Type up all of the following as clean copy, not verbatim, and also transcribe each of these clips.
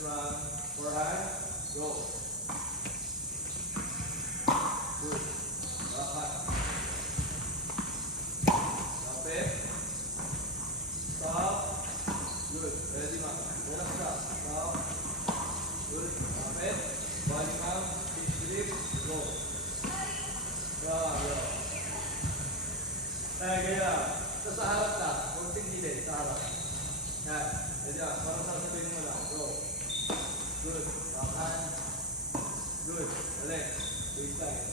Ready, ma'am? Forehand. Go. Good. Backhand. Lapit. Stop. Good. Ready, ma'am? Relax ka. Stop. Good. Lapit. Balik, ma'am. Pitch grip. Go. Go. Ganyan. Ito sa harap ka. Kunting gilid. Sa harap. Yan. Ganyan. Parang sasabihin mo lang. Go. Good. Backhand. Good. Balik. Baseline.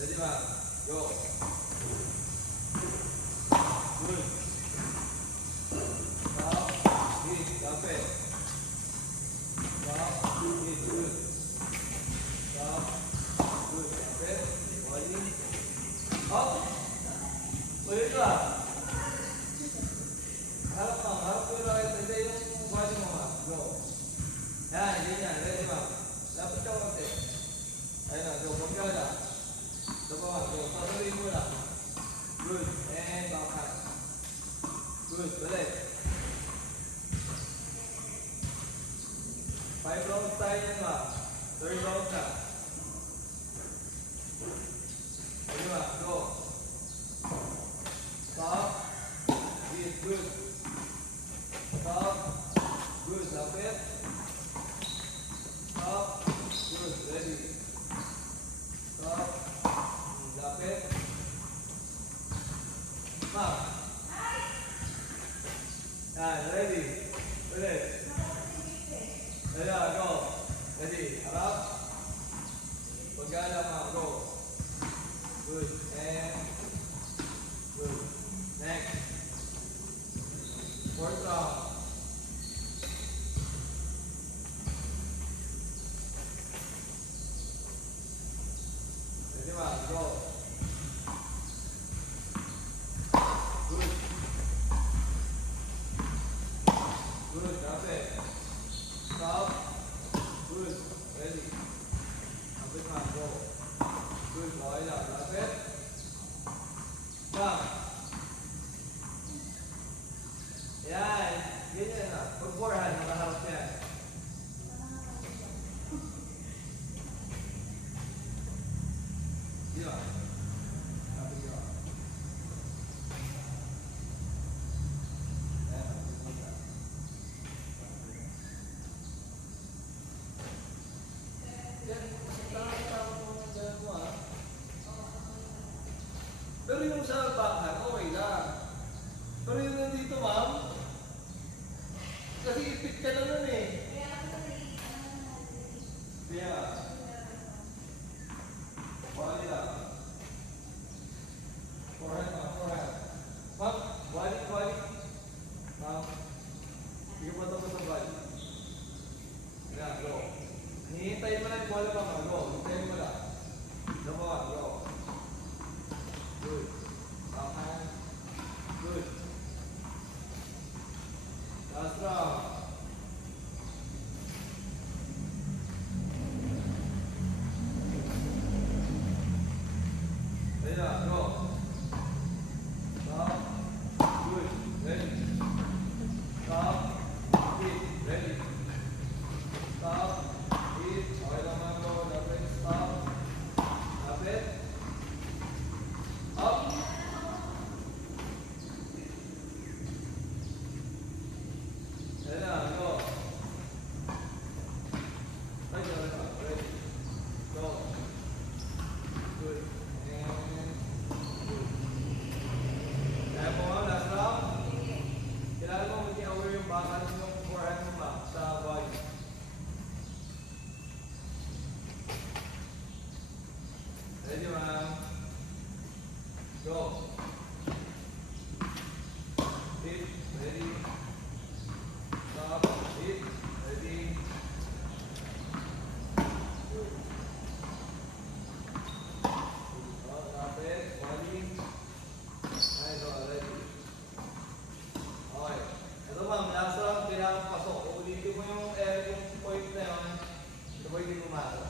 Ready, ma'am? Go. Good. Stop. Hit. Lapit. Stop. Hit. Good. Stop. Good. Lapit. Body. Up. Ulit ka. Harap mo. Harap mo yung rakit. Hindi yung body mo, ma'am. Go. Yan. Ganyan. Ready, ma'am? Lapit ka konti. Ayun na. Go. Huwag ka na. Sasabihin mo lang. Good. And backhand. Good. Balik. 5 rounds tayo yan, ma'am. 3rd round na. Okay, ma'am. Go. Stop. Hit. Good. Stop. Good. Lapit. Stop. Good. Ready. Stop. Lapit. Ma'am. Yan, ready. Ulit. Ayan, go. Ready. Harap. Pagkala, ma'am. Go. Good. And good. Next. 4th round. Ready, ma'am. Go. Good. Good. Lapit. Stop. Good. Ready. Lapit, ma'am. Go. Good. Okay lang. Lapit. Ma'am. Yan. Ganyan na. Pag forehand, nakaharap yan. Di ba? Lapit ka. Pero yung sa backhand, okay lang. Pero yung nandito, ma'am, kasi ipit ka na nun eh. Kaya, bali lang. Forehand, ma'am, forehand. Ma'am, bali. Ma'am, hindi ko pa tapos ang bali. Yan, go. Hinihintay mo lang yung bola, ma'am. Go, hintayin mo lang. Go. Good. Backhand. Good. Last round. Ayan, go. Stop. Good. Ready. Stop. Hit. Ready. Stop. Hit. Okay lang, ma'am. Go. Lapit. Stop. Lapit. Up. Ayan, go. Ready. Go. Good. And good. Kaya po, ma'am, last round. Kailangan mo maging aware yung backhand yung forehand mo, ma'am, sa body. Ready, ma'am? Go. Hit. Ready. Stop. Hit. Ready. Good. Lapit. Body. Ay, go. Ready. Okay. Ito, ma'am. Last round. Kailangan pasok. Ulitin mo yung point na yun. Ito ba hindi pumasok?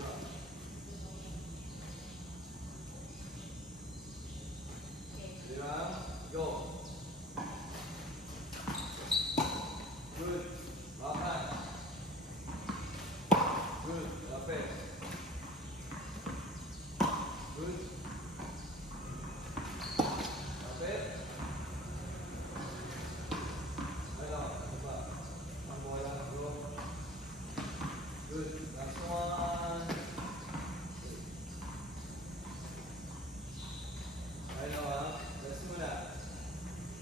ba? Di ba? Go. Good. Backhand. Good. Lapis.